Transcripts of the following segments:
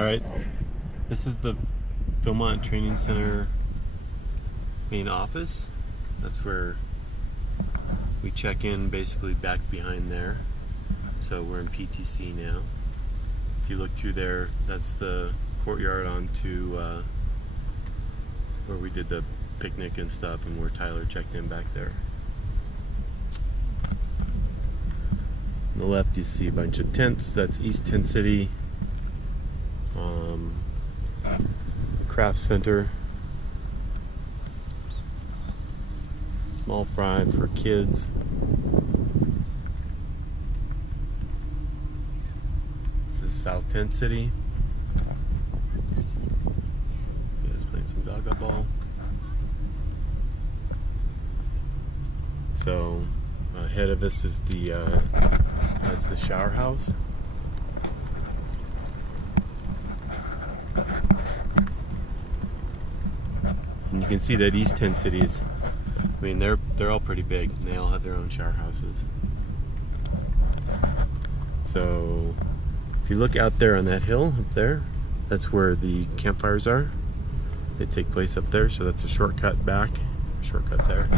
Alright, this is the Philmont Training Center main office. That's where we check in, basically back behind there. So we're in PTC now. If you look through there, that's the courtyard onto where we did the picnic and stuff, and where Tyler checked in back there. On the left you see a bunch of tents. That's East Tent City. Craft Center. Small fry for kids. This is South Tent City. Guys playing some gaga ball. So ahead of us is the that's the shower house. And you can see that East Tent Cities, I mean, they're all pretty big. They all have their own shower houses. So if you look out there on that hill up there, that's where the campfires are. They take place up there, so that's a shortcut back. Shortcut there.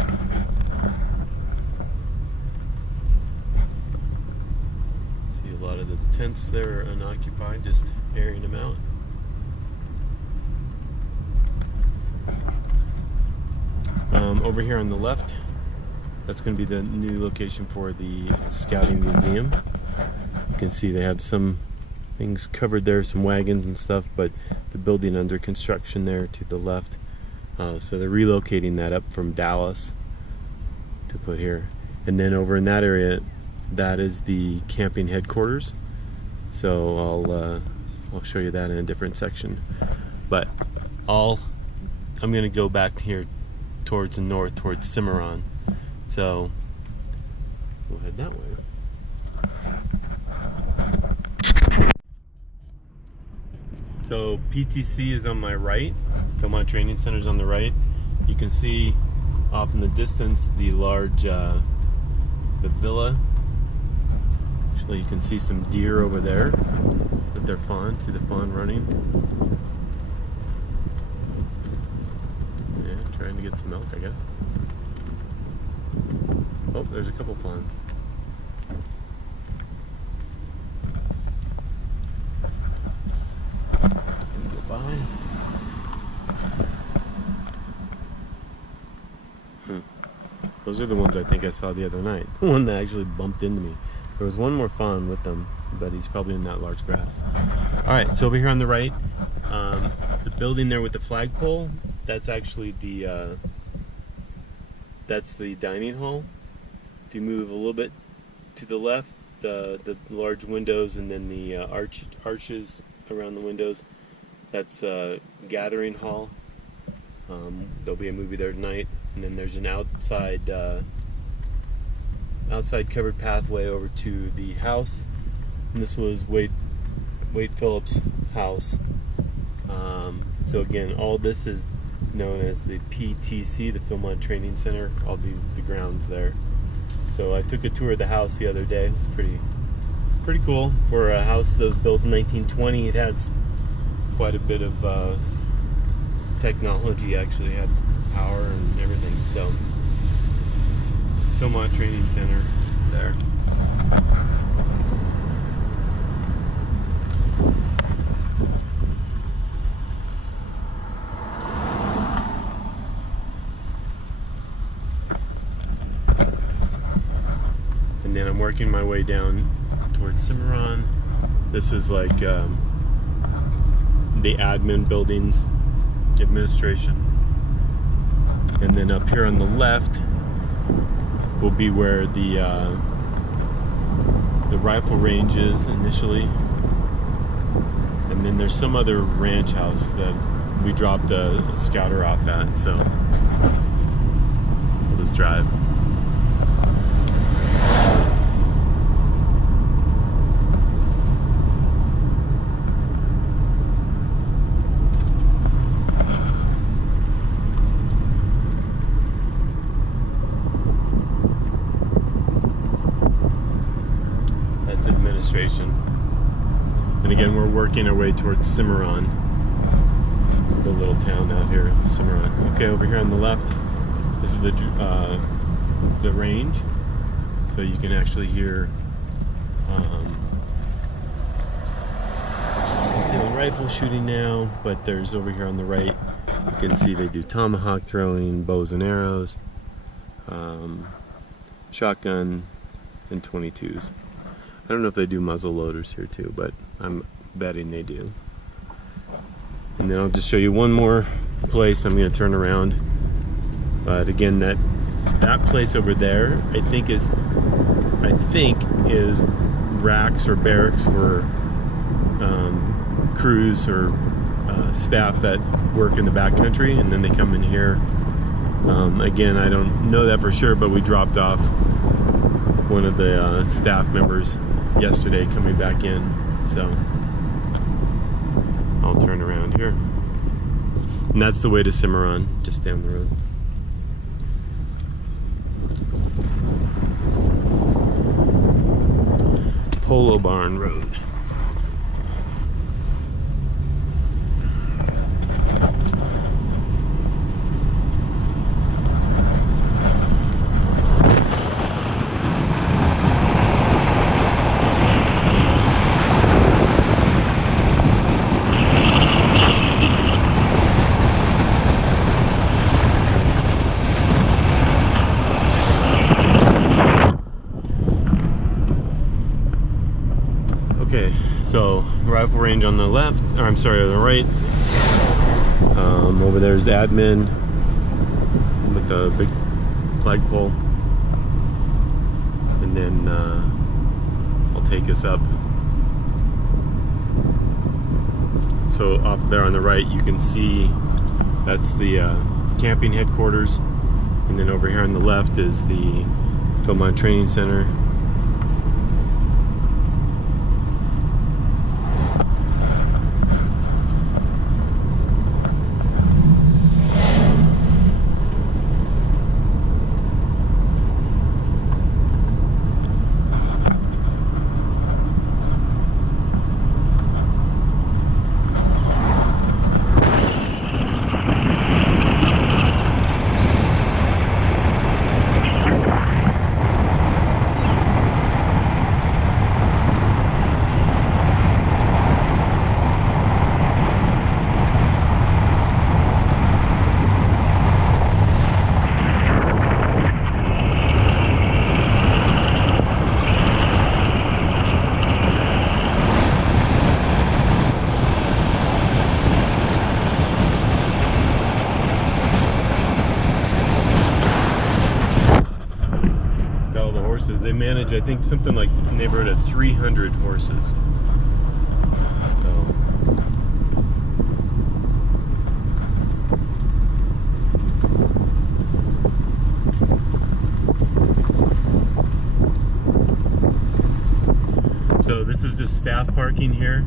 See a lot of the tents there are unoccupied, just airing them out. Over here on the left, that's going to be the new location for the Scouting Museum. You can see they have some things covered there, some wagons and stuff, but the building under construction there to the left. So they're relocating that up from Dallas to put here. And then over in that area, that is the camping headquarters. So I'll show you that in a different section. But I'm going to go back here towards the north, towards Cimarron. So we'll head that way. So PTC is on my right. Philmont Training Center is on the right. You can see off in the distance the large the villa. Actually, you can see some deer over there with their fawn. See the fawn running? Trying to get some milk, I guess. Oh, there's a couple fawns. Go by. Those are the ones I think I saw the other night. The one that actually bumped into me. There was one more fawn with them, but he's probably in that large grass. Alright, so over here on the right, the building there with the flagpole, that's actually the dining hall. If you move a little bit to the left, the large windows and then the arches around the windows, that's a gathering hall. There'll be a movie there tonight, and then there's an outside covered pathway over to the house. And this was Wade Phillips' house. So again, all this is known as the PTC, the Philmont Training Center, all the grounds there. So I took a tour of the house the other day. It was pretty cool. For a house that was built in 1920, it has quite a bit of technology. Actually had power and everything. So Philmont Training Center there. And then I'm working my way down towards Cimarron. This is like the admin buildings, administration. And then up here on the left will be where the rifle range is initially. And then there's some other ranch house that we dropped a scouter off at, so we'll just drive. administration. And again, we're working our way towards Cimarron, the little town out here, Cimarron. Okay, over here on the left, this is the range, so you can actually hear rifle shooting now. But there's over here on the right, you can see they do tomahawk throwing, bows and arrows, shotgun, and 22s. I don't know if they do muzzle loaders here too, but I'm betting they do. And then I'll just show you one more place. I'm going to turn around. But again, that place over there, I think is racks or barracks for crews or staff that work in the backcountry, and then they come in here. Again, I don't know that for sure, but we dropped off one of the staff members yesterday coming back in, so I'll turn around here. And that's the way to Cimarron, just down the road. Polo Barn Road. Okay, so rifle range on the left, or I'm sorry, on the right. Over there's the admin with the big flagpole, and then I'll take us up. So off there on the right, you can see that's the camping headquarters, and then over here on the left is the Philmont Training Center. They manage, I think, something like neighborhood of 300 horses. So this is just staff parking here.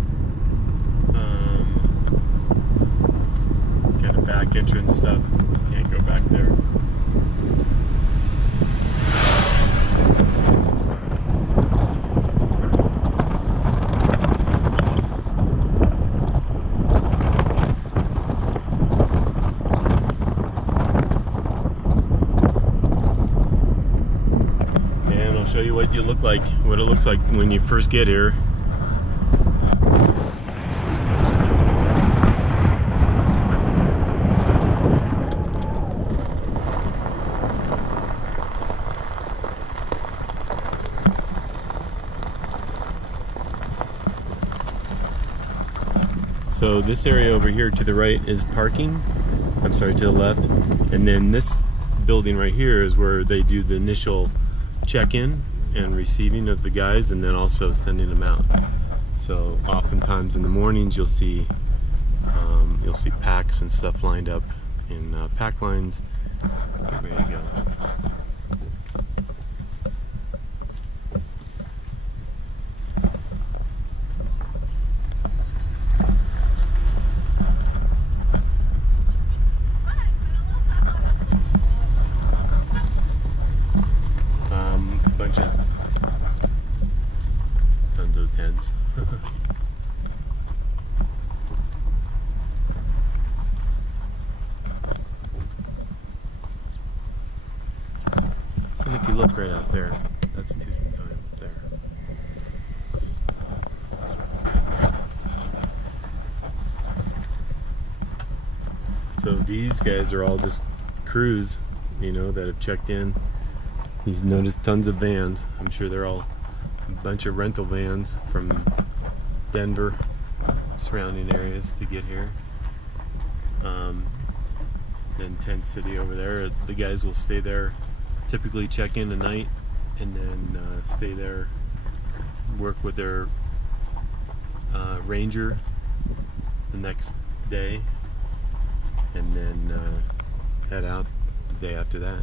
Kind of back entrance stuff. Can't go back there. Show you what it looks like when you first get here. So this area over here to the right is parking. I'm sorry, to the left. And then this building right here is where they do the initial check-in and receiving of the guys, and then also sending them out. So oftentimes in the mornings you'll see packs and stuff lined up in pack lines. Get ready to go. Tons of tents. look right out there, that's Tooth and Time up there. So these guys are all just crews, you know, that have checked in. You've noticed tons of vans. I'm sure they're all a bunch of rental vans from Denver, surrounding areas to get here. Then Tent City over there, the guys will stay there, typically check in a night, and then stay there, work with their ranger the next day, and then head out the day after that.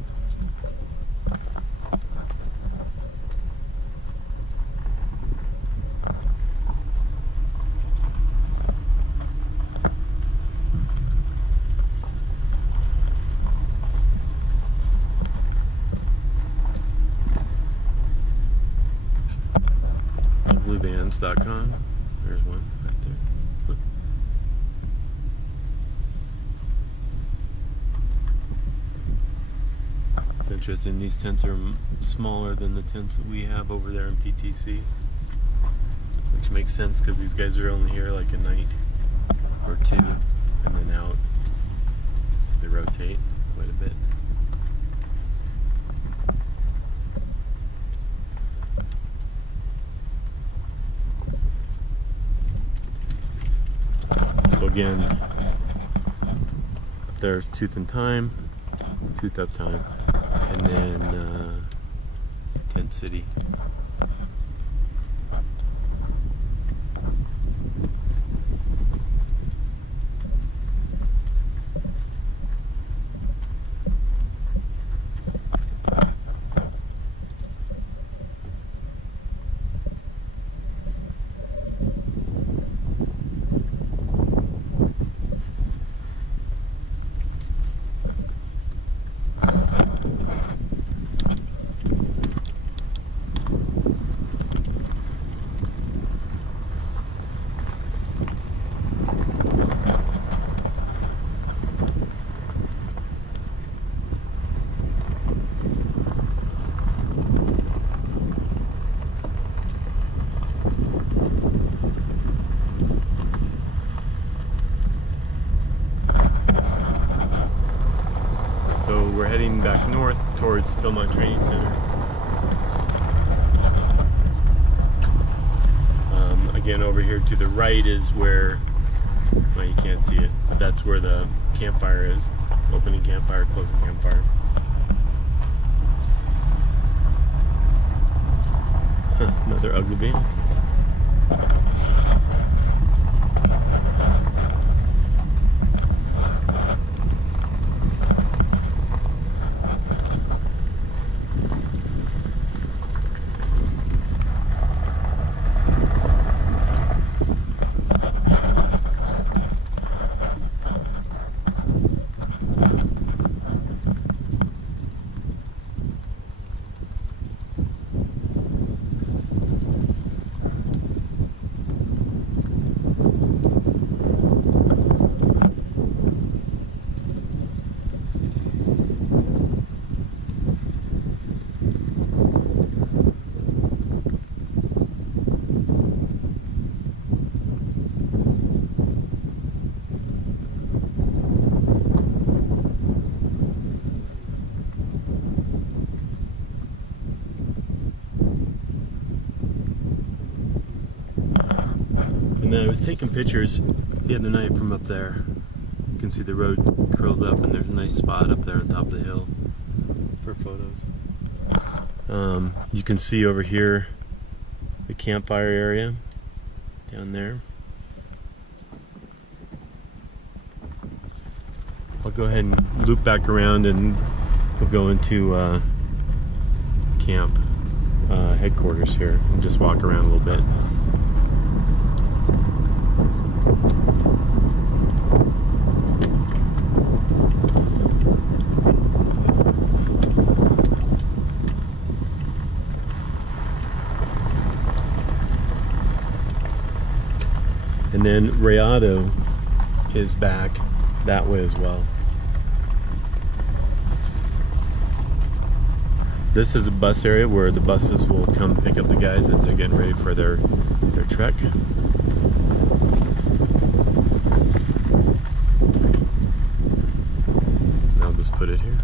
Bluevans.com. There's one right there. It's interesting, these tents are smaller than the tents that we have over there in PTC, which makes sense because these guys are only here like a night or two and then out. So they rotate quite a bit. So again, there's Tooth and Time, Tooth Up Time, and then Tent City. We're heading back north towards Philmont Training Center. Again, over here to the right is where, well, you can't see it, but that's where the campfire is. Opening campfire, closing campfire. Another ugly van. And I was taking pictures the other night from up there. You can see the road curls up and there's a nice spot up there on top of the hill for photos. You can see over here the campfire area down there. I'll go ahead and loop back around and we'll go into camp headquarters here and just walk around a little bit. And then Rayado is back that way as well. This is a bus area where the buses will come pick up the guys as they're getting ready for their trek. I'll just put it here.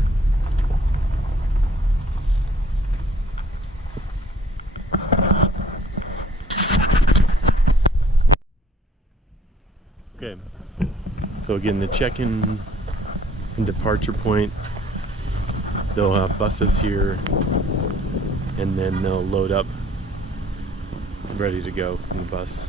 Okay, so again, the check-in and departure point, they'll have buses here, and then they'll load up, ready to go from the bus.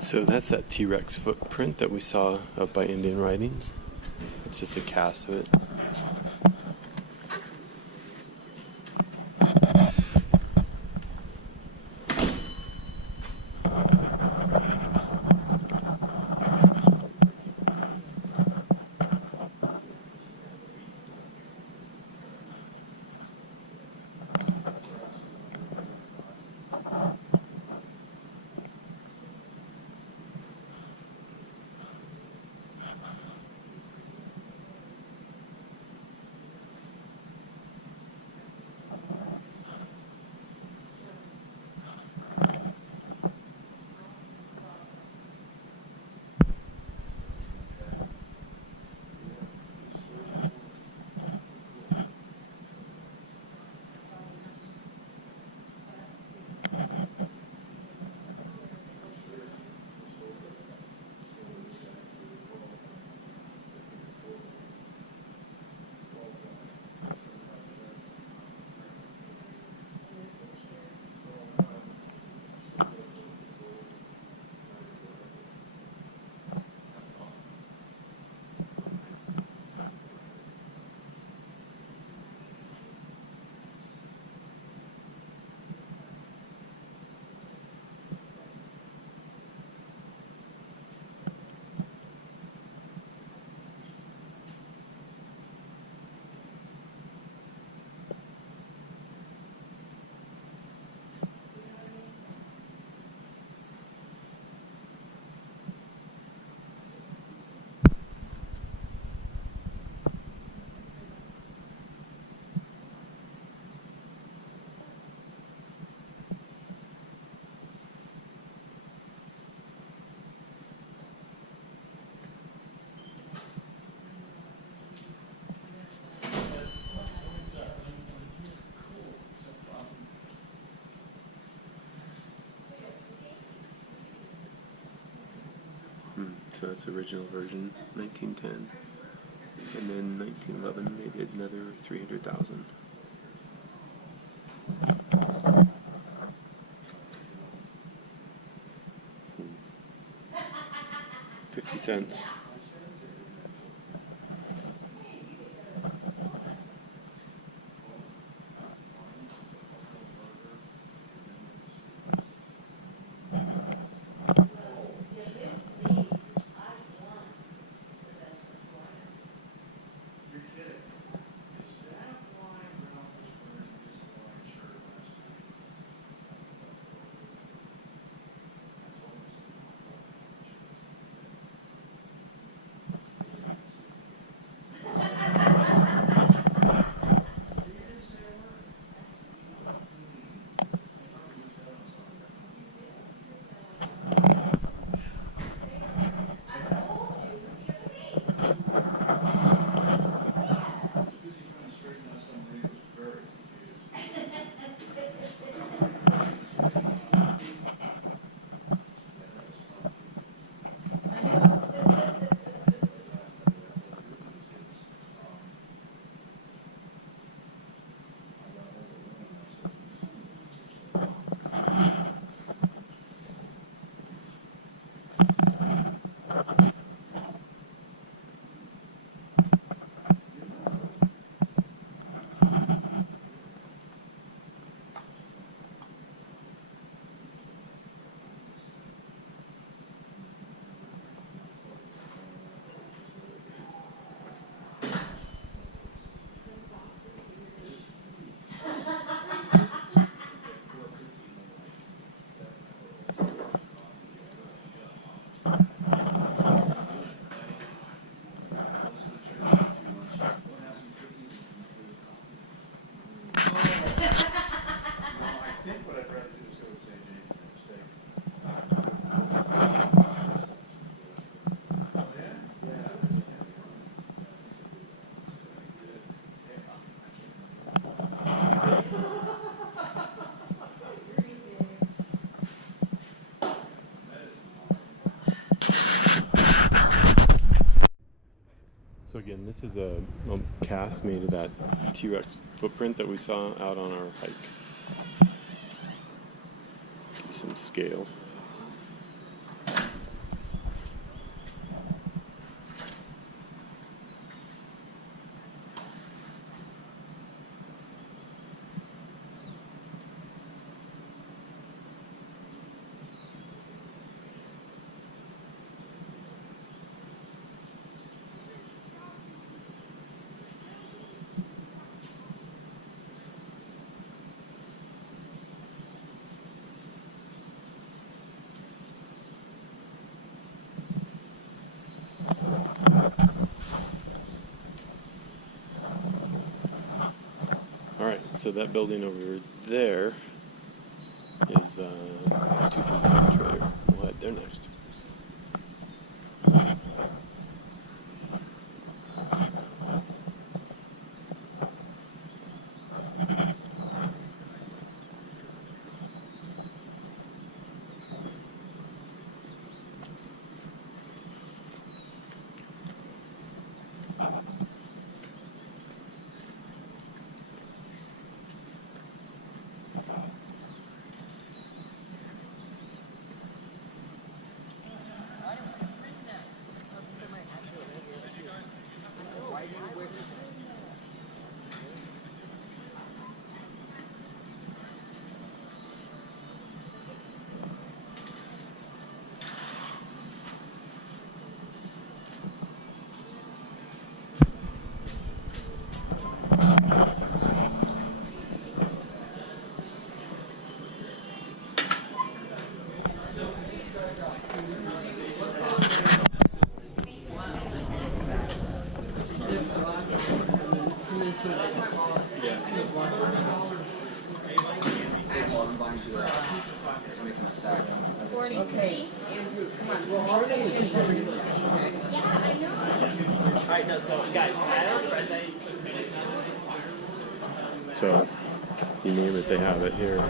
So that's that T-Rex footprint that we saw up by Indian Writings. It's just a cast of it. So that's the original version, 1910. And then 1911 they did another 300,000. $0.50. So again, this is a cast made of that T-Rex footprint that we saw out on our hike. Give you some scale. Alright, so that building over there is Tooth and Tail Trader. We'll head there next. Okay, Andrew, come on. Yeah, I know. All right, no, so guys, So, you name it, they have it here.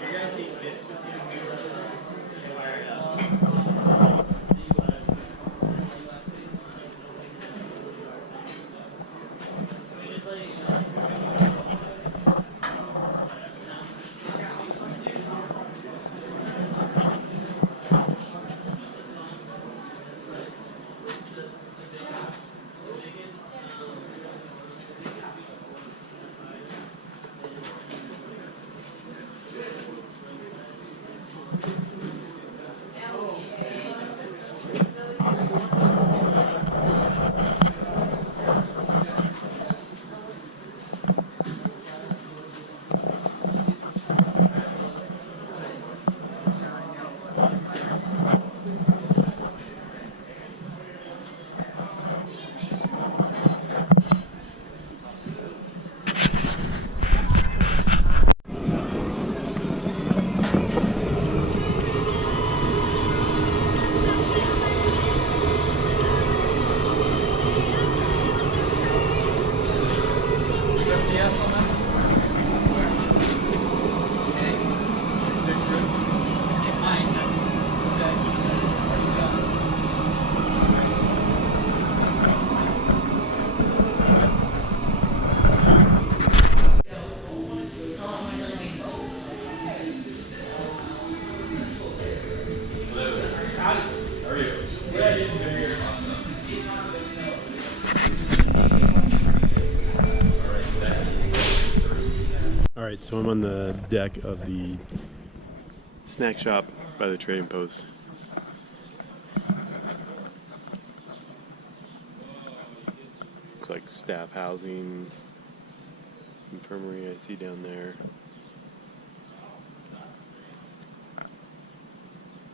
you're gonna take this Alright, so I'm on the deck of the snack shop by the trading post. Looks like staff housing, infirmary I see down there.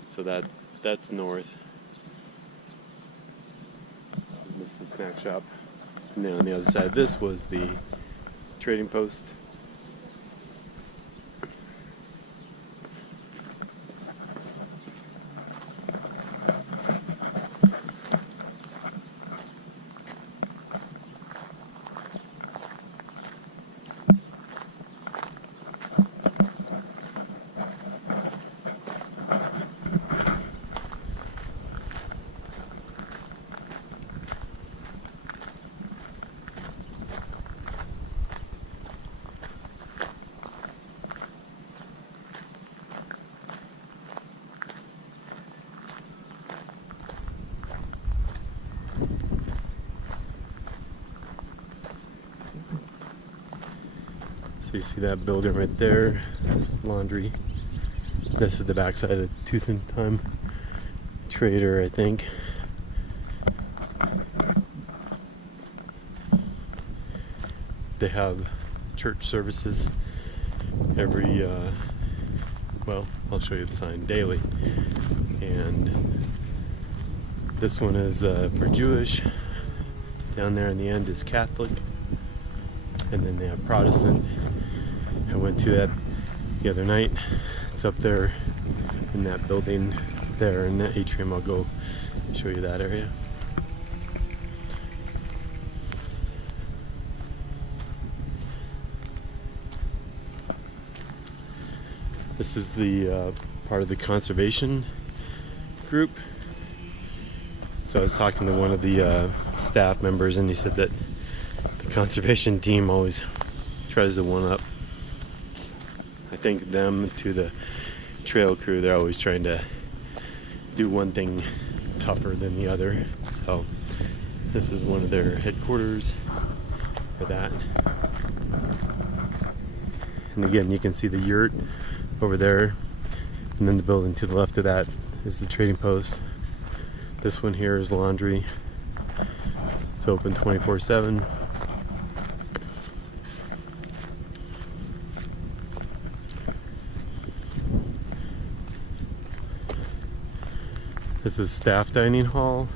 So that's north. This is the snack shop. And then on the other side, this was the trading post. So you see that building right there, laundry. This is the backside of Tooth and Time Trader, I think. They have church services every, well, I'll show you the sign, daily. And this one is for Jewish. Down there in the end is Catholic. And then they have Protestant. I went to that the other night. It's up there in that building there in the atrium. I'll go show you that area. This is the part of the conservation group. So I was talking to one of the staff members, and he said that the conservation team always tries to one up, I think, them to the trail crew. They're always trying to do one thing tougher than the other. So this is one of their headquarters for that. And again, you can see the yurt over there, and then the building to the left of that is the trading post. This one here is laundry. It's open 24/7. This is staff dining hall.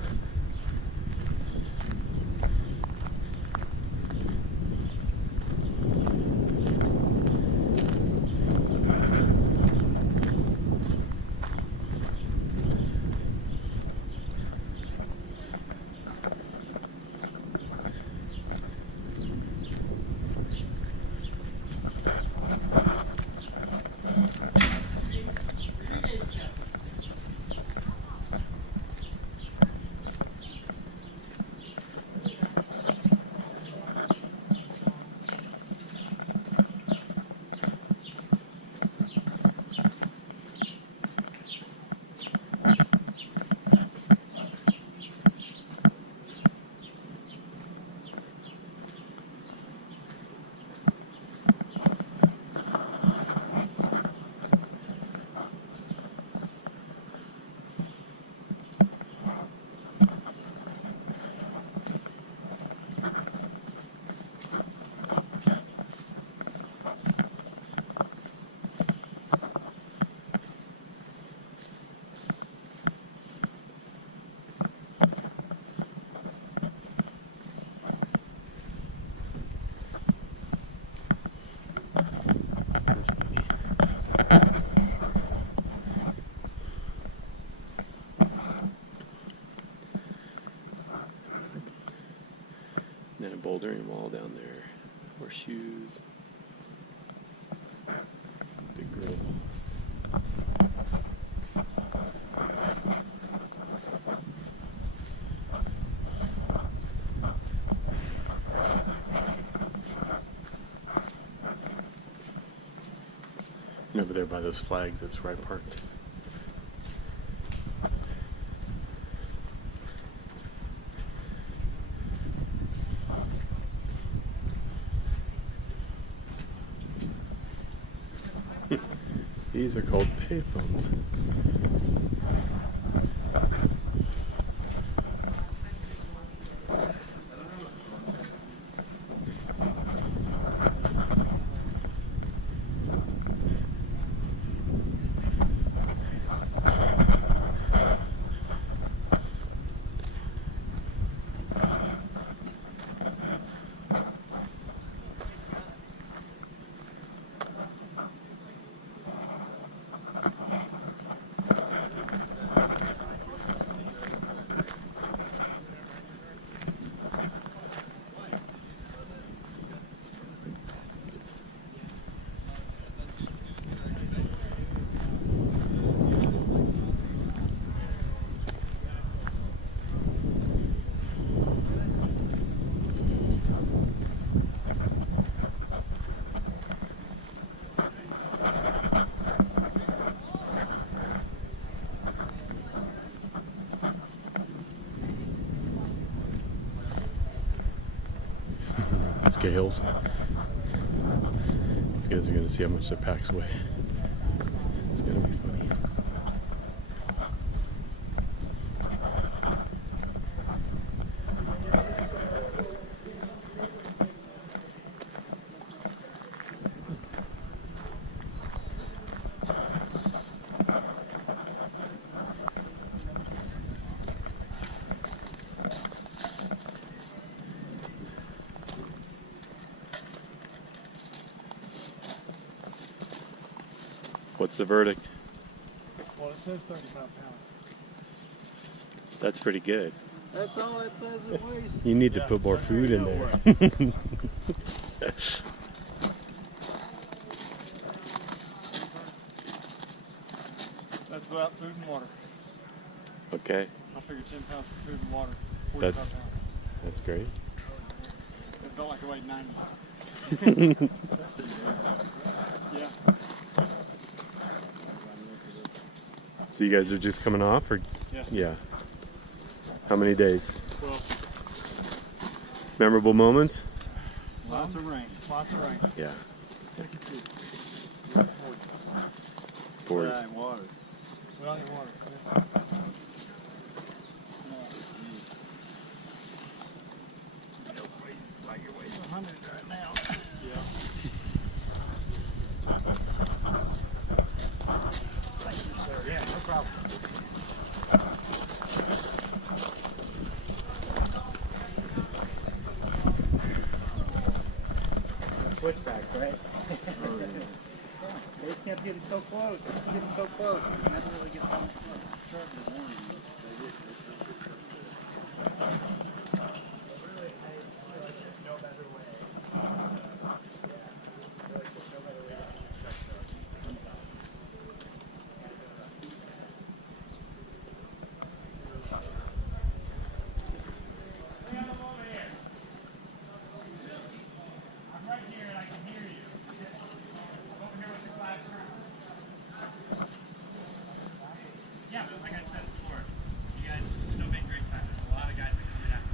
bouldering wall down there. Horseshoes. Big grill. And over there by those flags, that's where I parked. These are called payphones. Scales. You guys are going to see how much their packs weigh. It's going to be funny. What's the verdict? Well, it says 35 pounds. That's pretty good. That's all it says it weighs. You need to put more food in there. That's without food and water. Okay, I figured 10 pounds for food and water. 45 That's- pounds. that's great. It felt like it weighed 90. Yeah. So you guys are just coming off, or Yeah. yeah? How many days? Well, Memorable moments? lots of rain. Lots of rain. Yeah. Take it too. 40. Water. Well, I need water. Like it weighs 100 right now. Yeah. Thank you, sir. Yeah, no problem. Switchback, right? They just kept getting so close. Getting so close. We never really get them close. Yeah, like I said before, you guys still make great time. There's a lot of guys that come in after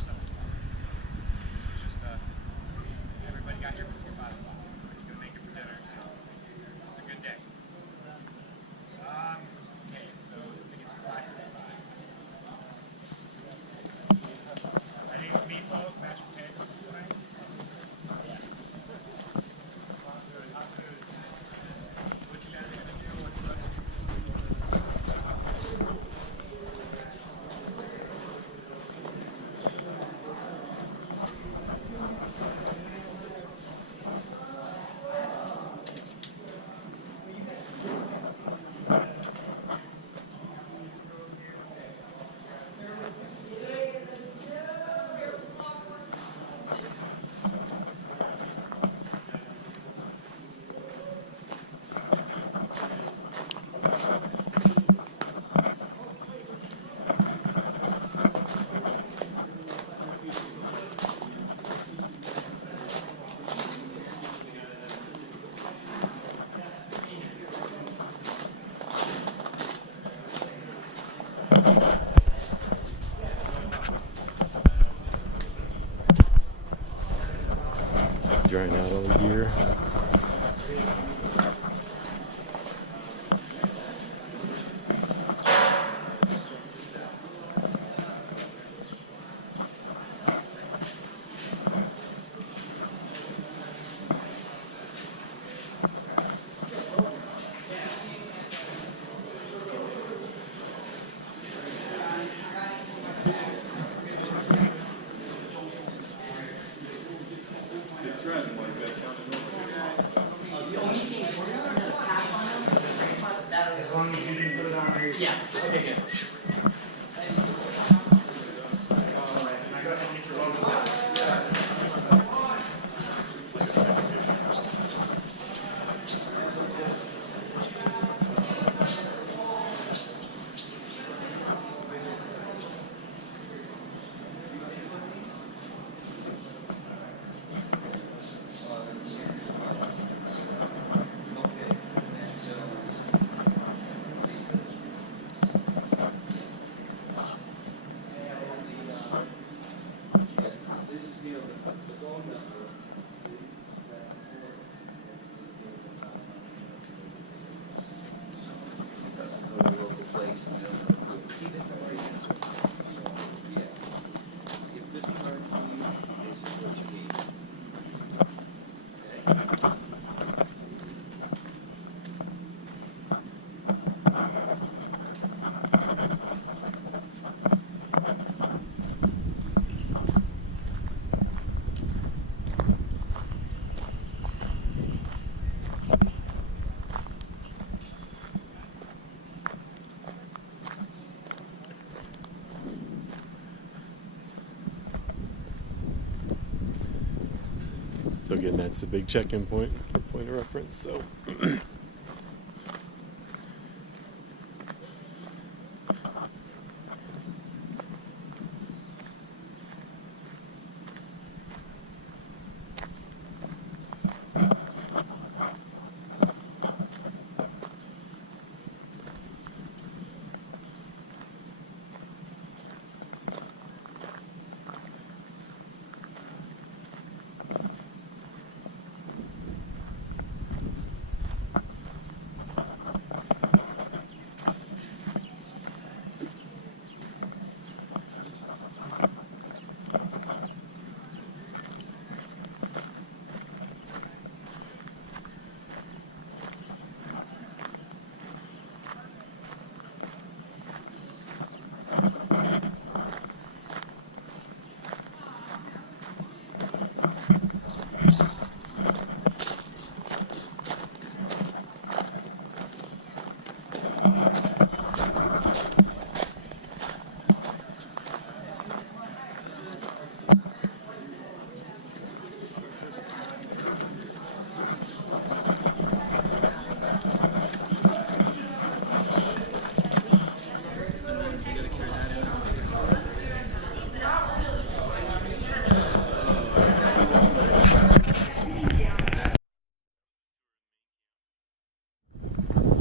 So again, that's the big check-in point for point of reference. So.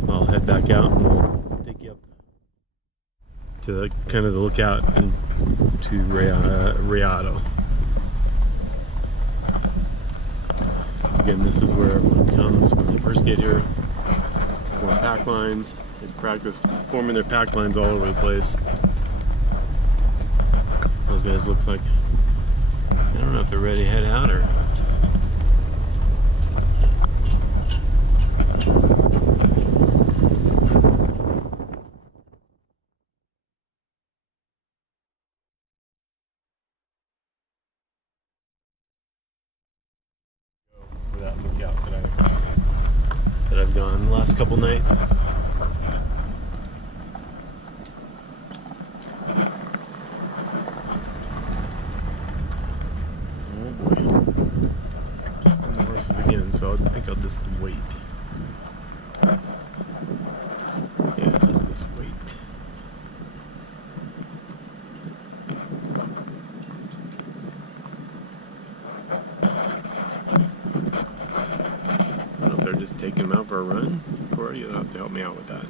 I'll head back out and we'll take you up to the, kind of the lookout and to Rayado. Again, this is where everyone comes when they first get here. Form pack lines. They practice forming their pack lines all over the place. Those guys look like, I don't know if they're ready to head out or. For that lookout that I've gone the last couple nights. So I think I'll just wait. Yeah, I'll just wait. I don't know if they're just taking them out for a run. Corey, you'll have to help me out with that.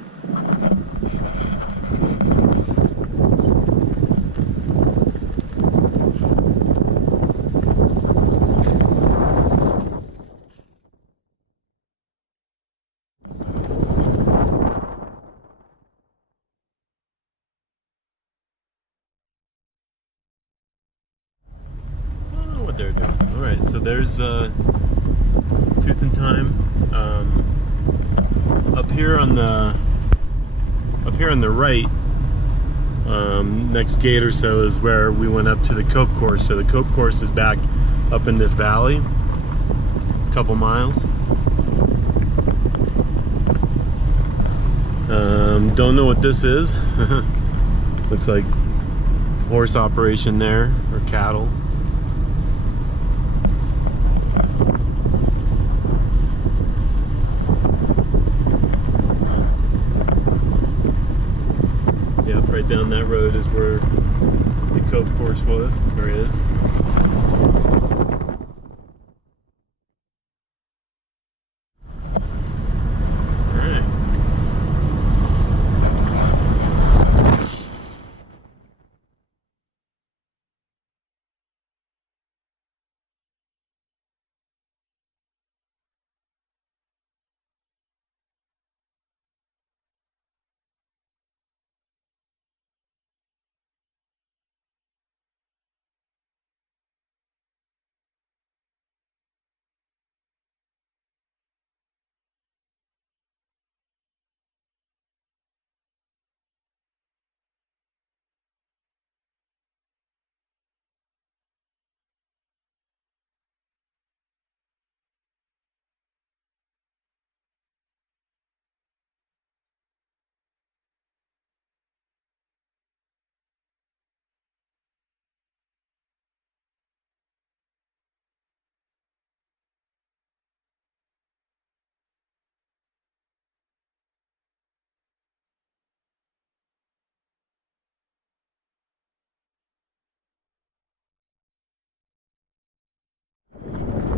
They're doing. Alright, so there's Tooth and Time. Up here on the right, next gate or so is where we went up to the Cope course. So the Cope course is back up in this valley, a couple miles. Don't know what this is. Looks like horse operation there, or cattle. Yep, right down that road is where the Cove course was, or is.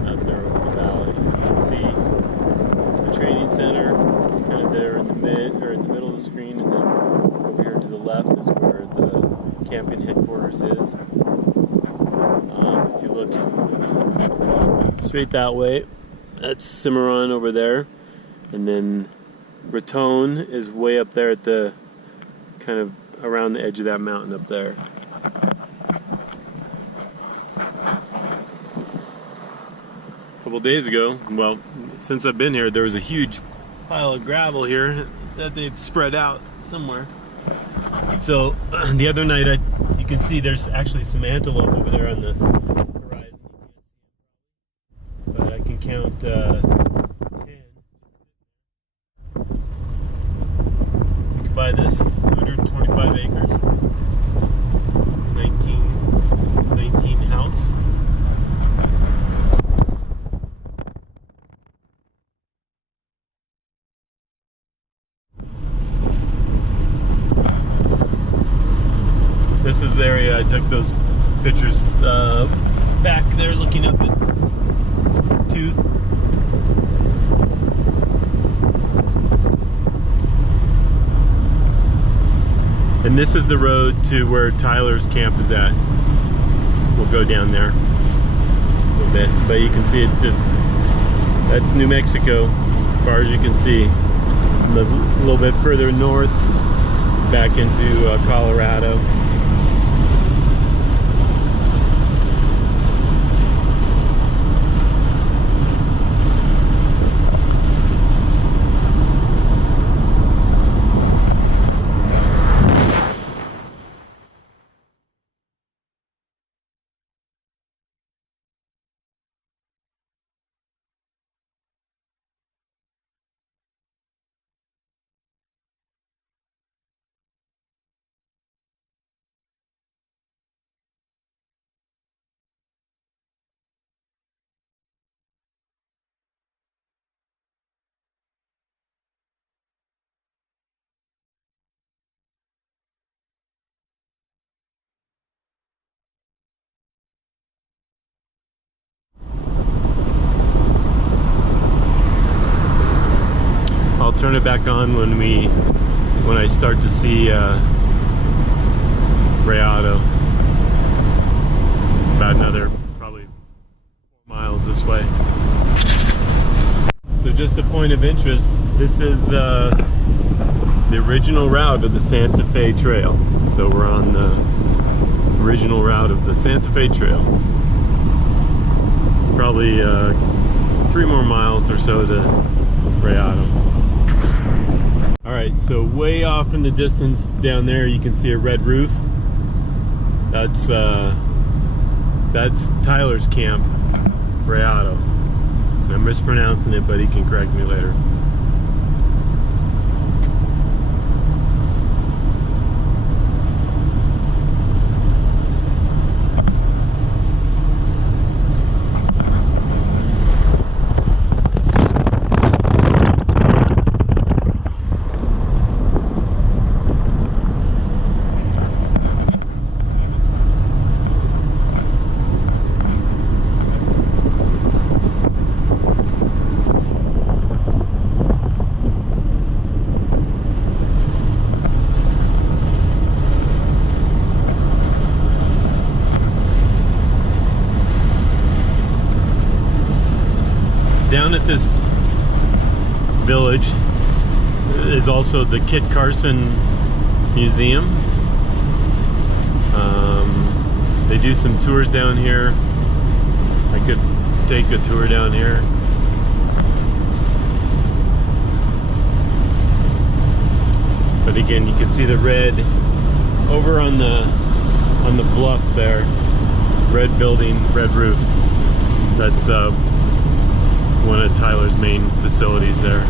Out there over the valley, you can see the training center kind of there in the middle of the screen, and then over here to the left is where the camping headquarters is. If you look straight that way, that's Cimarron over there, and then Raton is way up there at the kind of around the edge of that mountain up there. A couple days ago, well, since I've been here, there was a huge pile of gravel here that they've spread out somewhere. So the other night, you can see there's actually some antelope over there on the horizon, but I can count 10. You can buy this, 225 acres, 19 house. This is the area I took those pictures back there looking up at Tooth. And this is the road to where Tyler's camp is at. We'll go down there a little bit, but you can see it's just, that's New Mexico as far as you can see. A little bit further north back into Colorado. I'll turn it back on when I start to see Rayado. It's about another probably 4 miles this way. So just a point of interest, this is the original route of the Santa Fe Trail. So we're on the original route of the Santa Fe Trail. Probably 3 more miles or so to Rayado. Alright, so way off in the distance down there you can see a red roof. That's Tyler's camp, Rayado. I'm mispronouncing it, but he can correct me later. is also the Kit Carson Museum. They do some tours down here. I could take a tour down here. But again, you can see the red over on the bluff there. Red building, red roof. That's one of Tyler's main facilities there.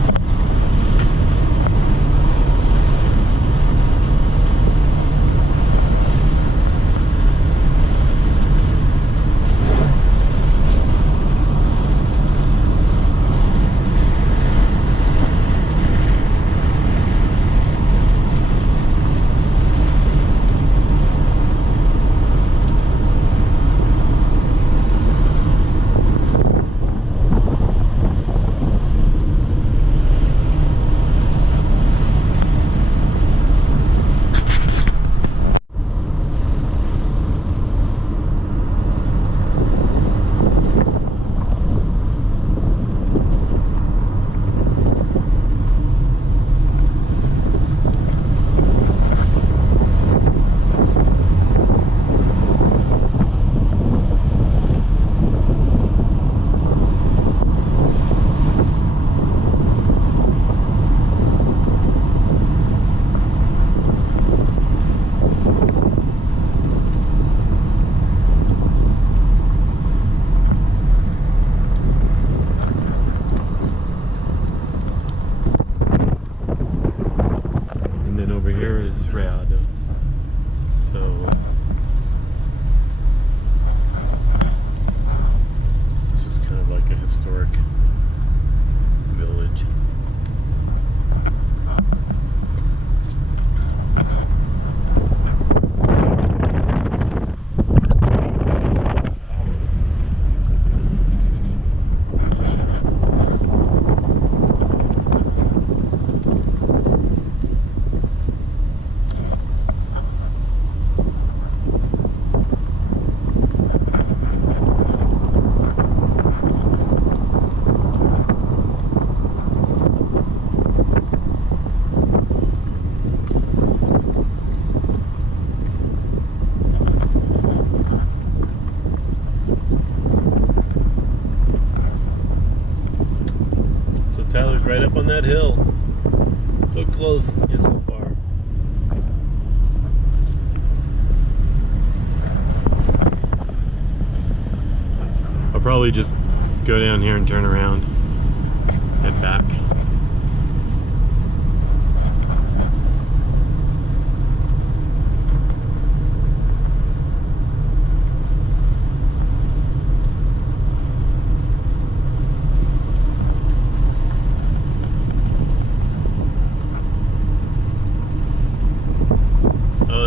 Tyler's right up on that hill. So close, yet so far. I'll probably just go down here and turn around, head back.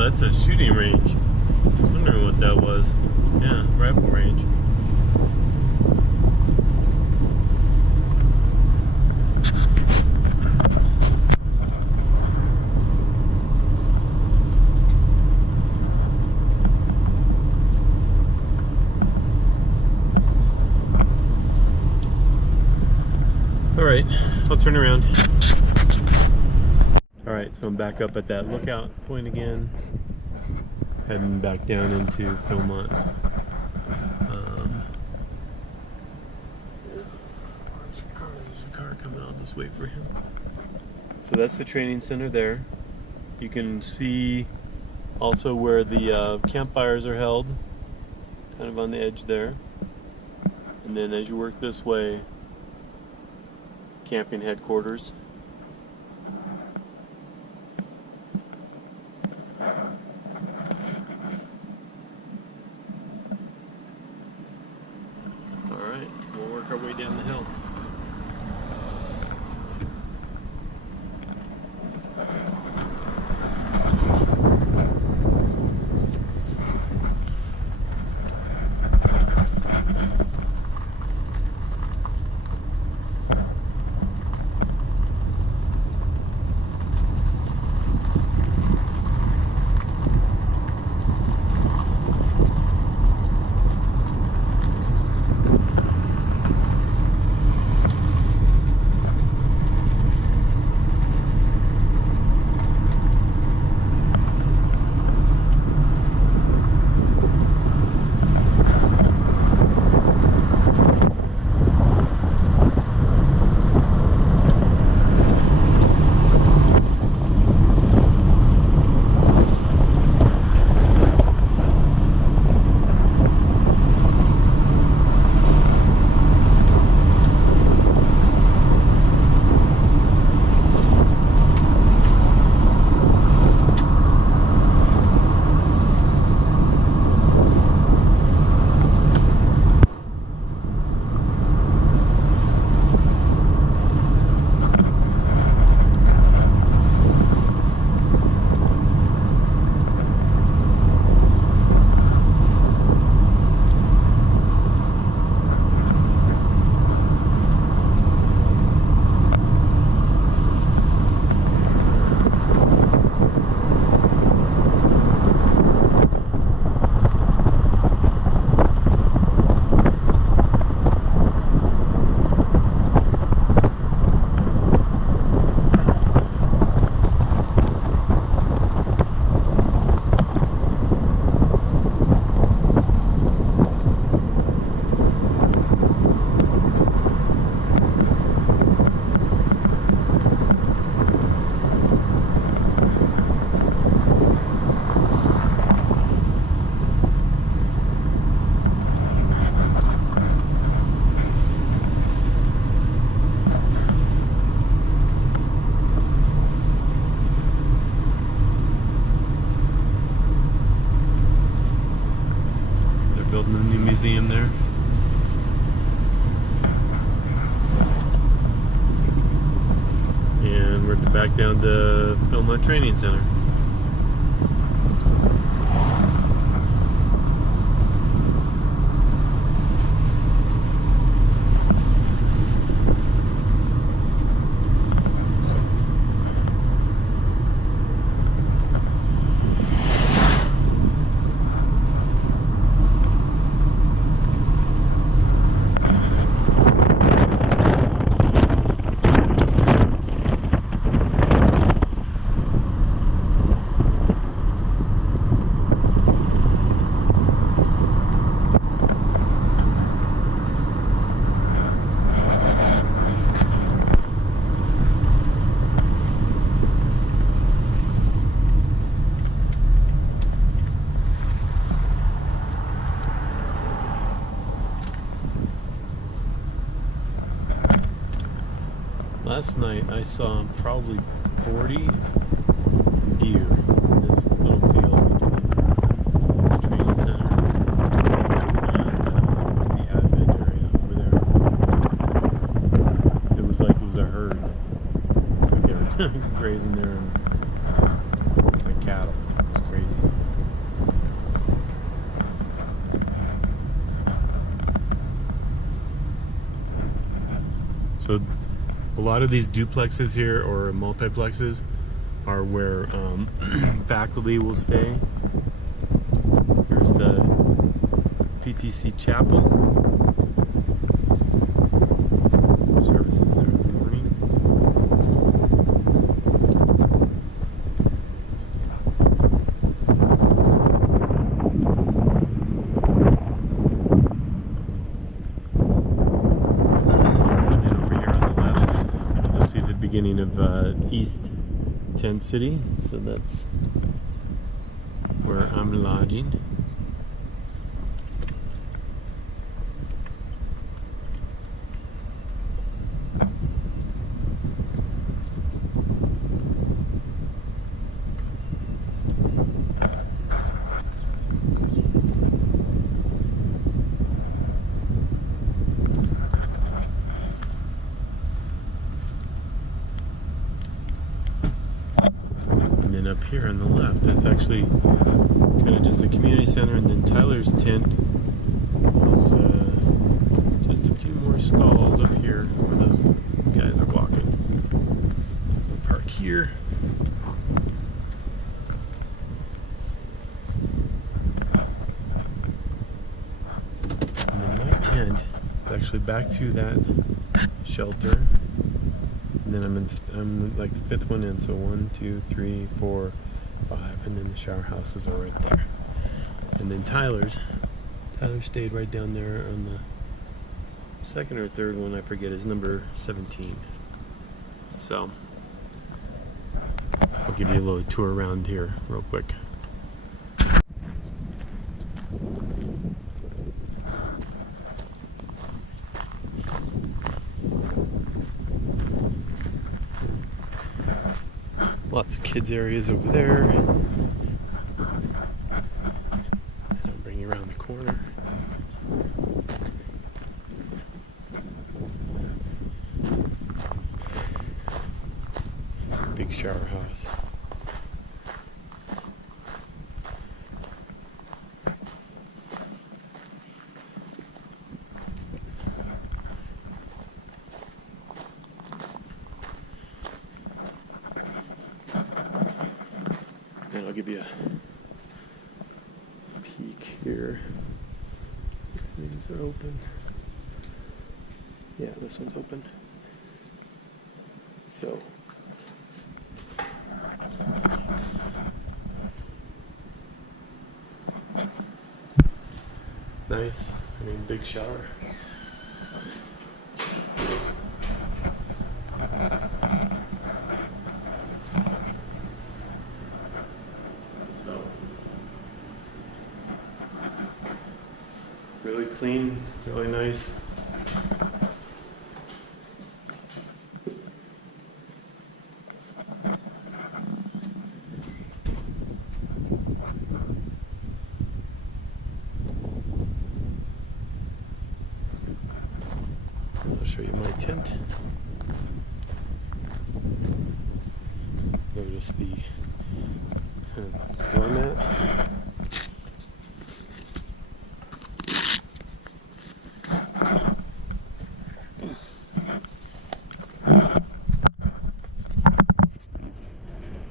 That's a shooting range. I was wondering what that was. Yeah, rifle range. Alright, I'll turn around. Alright, so I'm back up at that lookout point again. Heading back down into Philmont. There's a car coming, I'll just wait for him. So that's the training center there. You can see also where the campfires are held, kind of on the edge there. And then as you work this way, camping headquarters. Alright, we'll work our way down the hill. the new museum there. And we're back down to Philmont Training Center. Last night I saw probably 40 deer in this little field between the training center and the advent area over there. It was like it was a herd. Like they were grazing there and like cattle. It was crazy. So a lot of these duplexes here or multiplexes are where faculty will stay. Here's the PTC chapel. Services there in the morning. Beginning of East Tent City, so that's where I'm lodging. Up here on the left, that's actually kind of just a community center, and then Tyler's tent is just a few more stalls up here where those guys are walking. We'll park here. And then my tent is actually back to that shelter. And then I'm like the fifth one in, so 1, 2, 3, 4, 5, and then the shower houses are right there. And then Tyler stayed right down there on the second or third one, I forget, is number 17. So I'll give you a little tour around here real quick. Lots of kids areas over there. I'll bring you around the corner. Big shower house. And I'll give you a peek here. These are open. Yeah, this one's open. So nice. I mean, big shower. Really clean, really nice. show you my tent. Notice the doormat.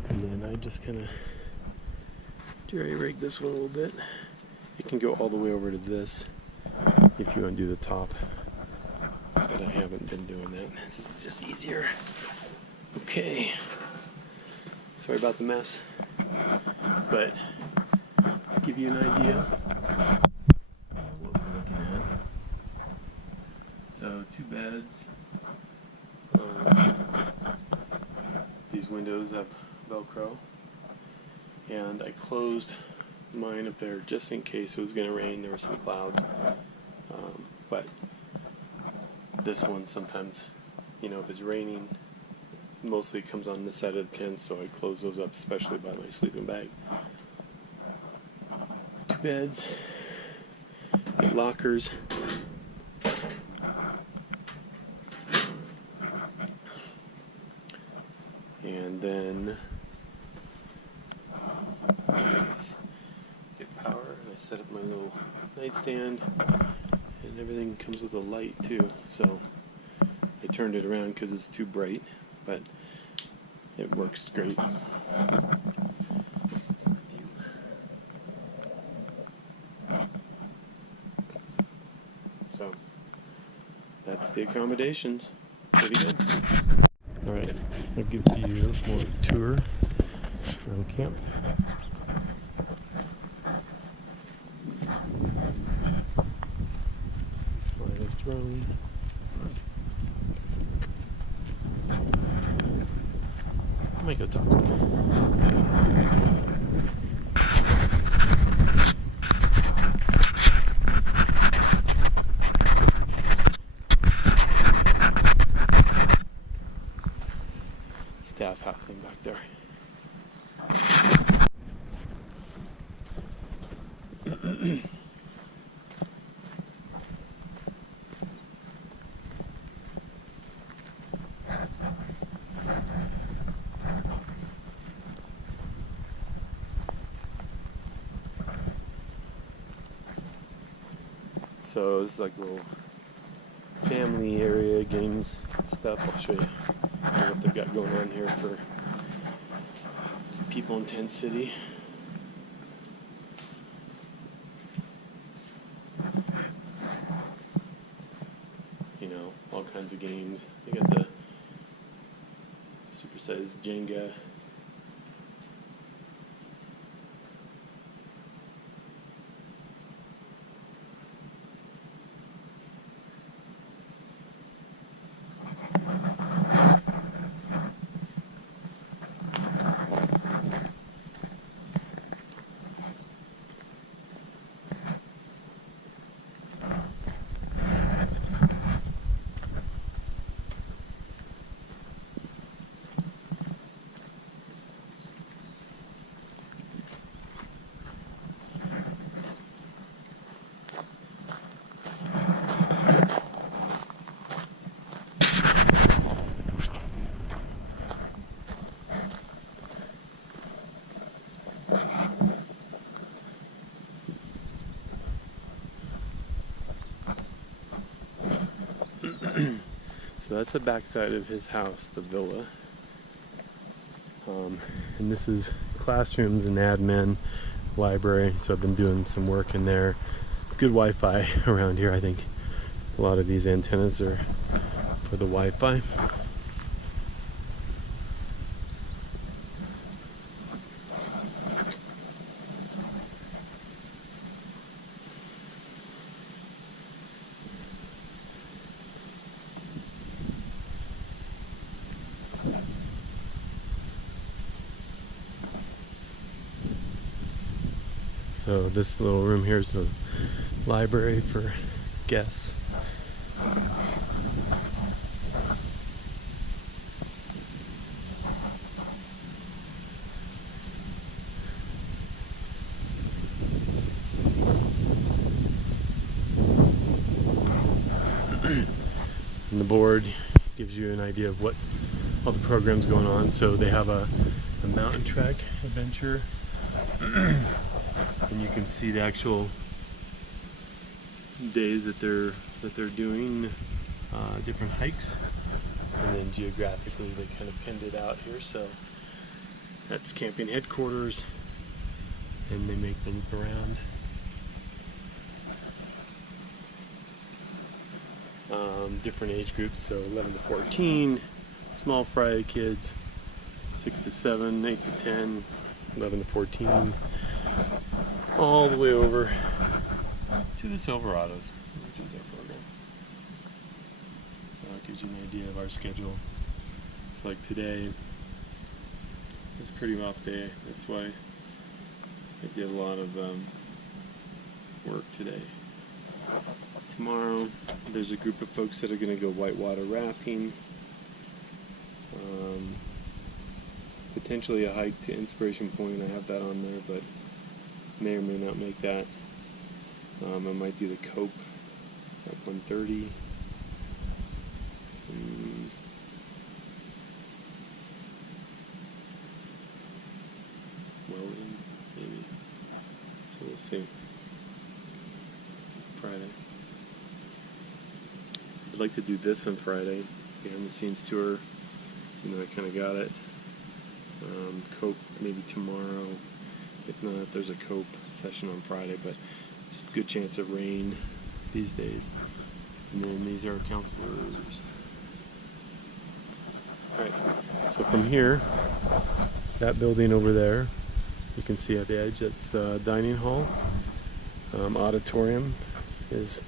And then I just kind of jerry-rig this one a little bit. It can go all the way over to this if you want to do the top. But I haven't been doing that. This is just easier. Okay. Sorry about the mess. But to give you an idea of what we're looking at. So 2 beds. These windows have Velcro. And I closed mine up there just in case it was going to rain. There were some clouds. But this one sometimes, you know, if it's raining, mostly it comes on this side of the tent, so I close those up, especially by my sleeping bag. 2 beds, 8 lockers. And then get power, and I set up my little nightstand, and everything comes with a light too, so I turned it around because it's too bright, but it works great. So that's the accommodations. Pretty good. Alright, I'll give you more tour around camp. Drone. I might go talk to him. Staff housing back there. So it's like a little family area, games, stuff. I'll show you what they've got going on here for people in Tent City. You know, all kinds of games. They got the supersized Jenga. So that's the backside of his house, the villa. And this is classrooms and admin, library, so I've been doing some work in there. Good Wi-Fi around here. I think a lot of these antennas are for the Wi-Fi. So this little room here is the library for guests. In the board, gives you an idea of what all the programs going on. So they have a mountain trek adventure, and you can see the actual days that they're doing different hikes, and then geographically they kind of pinned it out here. So that's camping headquarters, and they make the loop around. Different age groups, so 11 to 14, small fry kids, 6 to 7, 8 to 10, 11 to 14, all the way over to the Silverados, which is our program. So it gives you an idea of our schedule. It's like today, it's a pretty rough day. That's why I did a lot of work today. Tomorrow, there's a group of folks that are going to go whitewater rafting. Potentially a hike to Inspiration Point. I have that on there, but may or may not make that. I might do the Cope at 1:30. Welding, maybe. So we'll see. Friday. I'd like to do this on Friday, behind the scenes tour. You know, I kind of got it. Cope maybe tomorrow. If not, there's a Cope session on Friday, but there's a good chance of rain these days. And then these are counselors. Alright, so from here, that building over there, you can see at the edge, that's dining hall. Auditorium is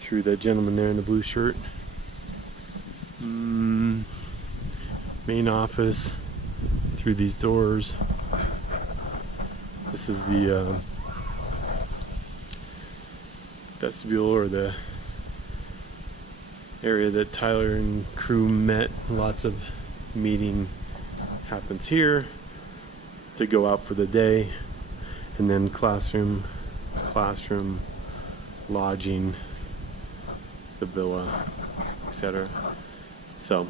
through the gentleman there in the blue shirt. Main office through these doors. This is the vestibule, or the area that Tyler and crew met. Lots of meeting happens here to go out for the day, and then classroom, lodging, the villa, etc. So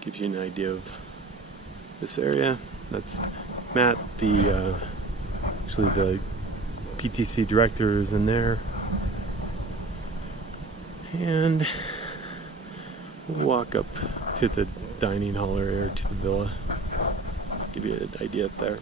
gives you an idea of this area. That's Matt, actually the PTC director, is in there, and we'll walk up to the dining hall area, to the villa, give you an idea up there.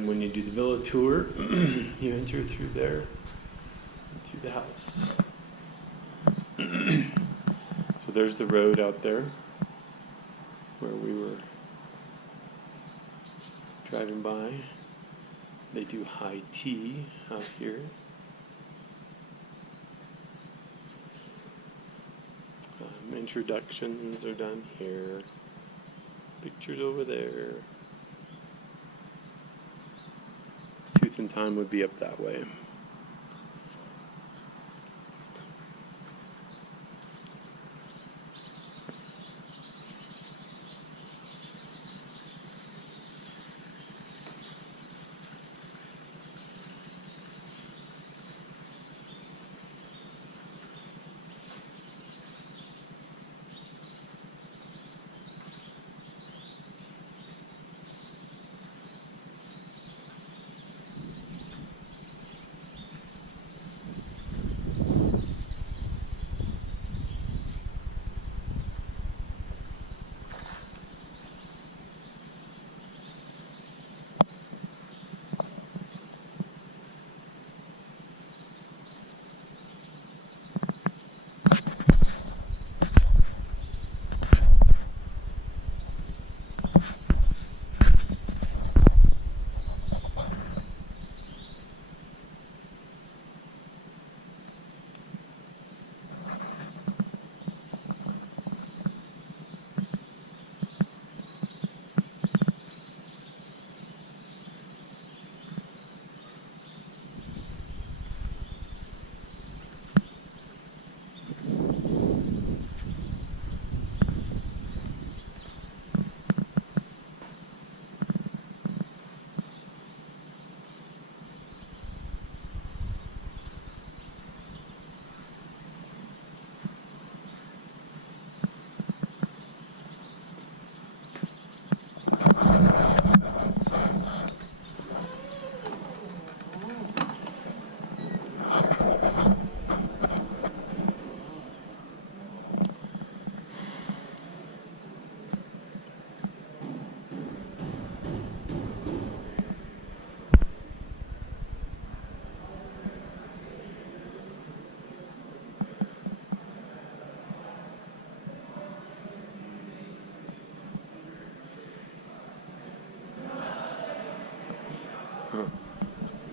And when you do the villa tour, you enter through there, through the house. So there's the road out there where we were driving by. They do high tea out here. Introductions are done here. Pictures over there. Tooth and Time would be up that way.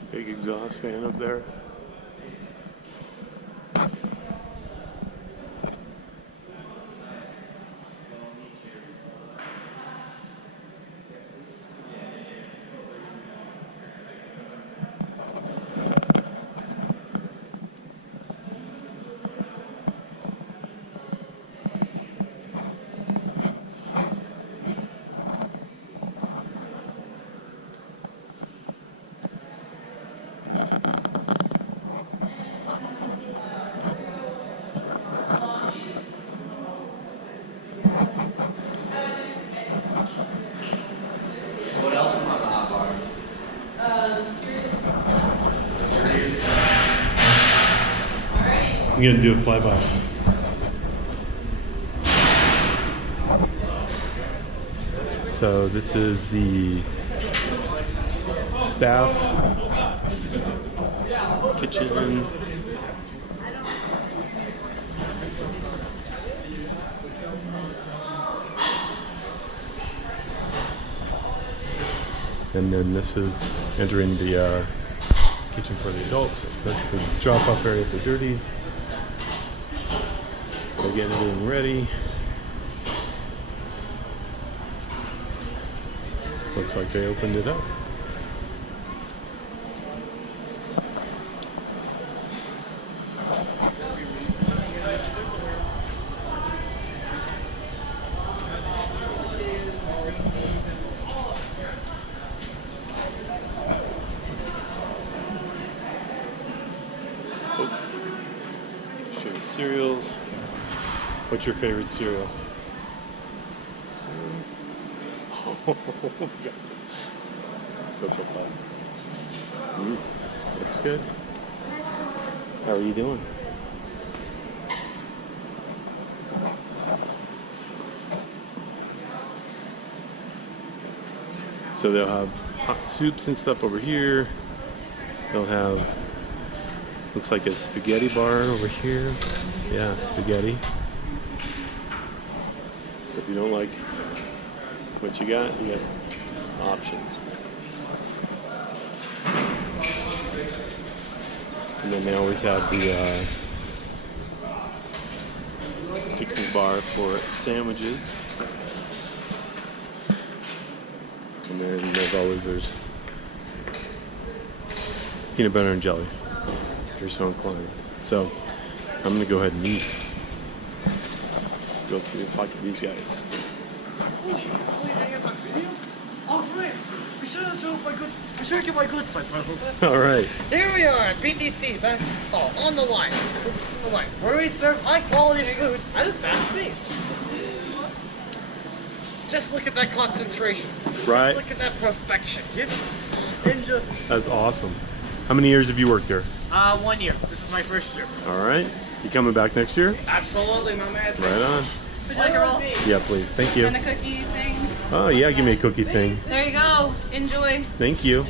Big exhaust fan up there. What else is on the hot bar? Serious. Alright. I'm gonna do a flyby. So this is the staff kitchen. And then this is entering the kitchen for the adults. That's the drop-off area for dirties. They get everything ready. Looks like they opened it up. Show you cereals. What's your favorite cereal? Oh my God. Cocoa Puff. Looks good. How are you doing? So they'll have hot soups and stuff over here. They'll have, looks like a spaghetti bar over here. Yeah, spaghetti. So if you don't like what you got options. And then they always have the fixing bar for sandwiches. And then there's peanut butter and jelly, if you're so inclined. So I'm gonna go ahead and eat. Go through and talk to these guys. Oh, great! We should have showed my goods. We should get my goods side. All right. Here we are at PTC, back on the line. Where we serve high quality food at a fast pace. Just look at that concentration. Right. Just look at that perfection. Ninja. That's awesome. How many years have you worked here? 1 year. This is my first year. All right. You coming back next year? Absolutely, my man. Right on. Would you like a roll? Yeah, please. Thank you. And a cookie thing? Oh, yeah, give me a cookie thing. There you go. Enjoy. Thank you.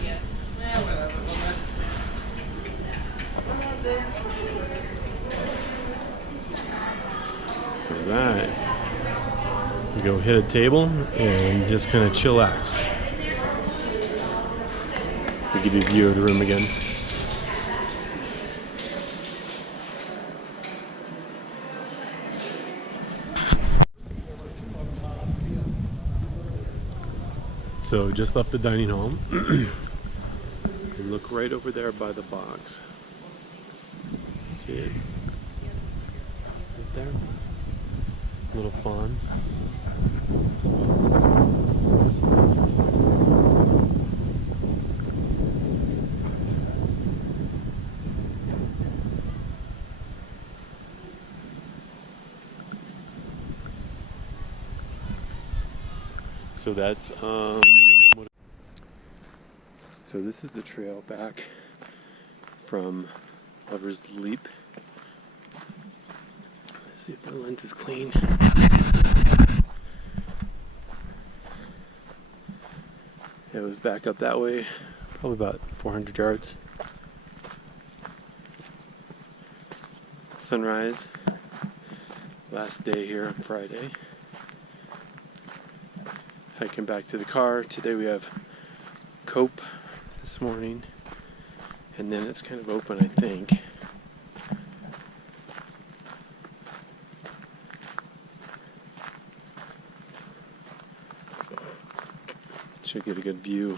All right. We go hit a table and just kind of chillax. We'll give you a view of the room again. So just left the dining hall. And look right over there by the box. See it? Right there? Little fawn. So that's so this is the trail back from Lover's Leap. Let's see if my lens is clean. It was back up that way, probably about 400 yards. Sunrise, last day here on Friday. Hiking back to the car. Today we have cope this morning, and then it's kind of open, I think. Should get a good view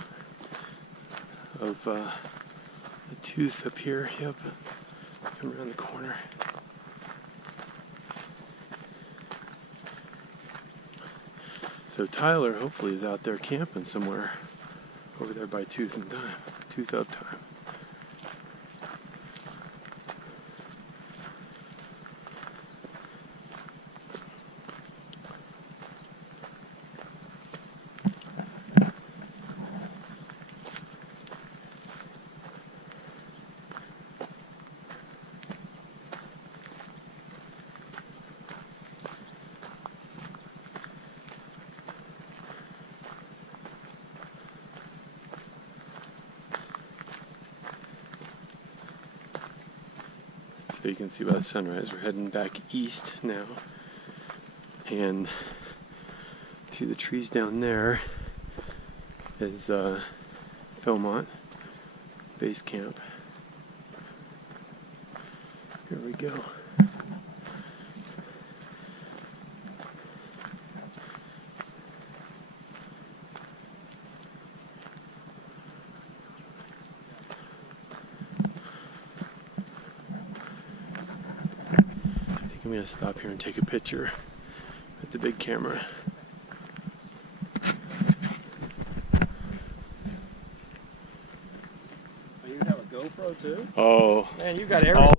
of the tooth up here. Yep, come around the corner. So Tyler hopefully is out there camping somewhere over there by Tooth Up Time. So you can see by the sunrise, we're heading back east now. And through the trees down there is Philmont Base Camp. Here we go. I'm going to stop here and take a picture with the big camera. You have a GoPro too? Oh, Man, you got everything.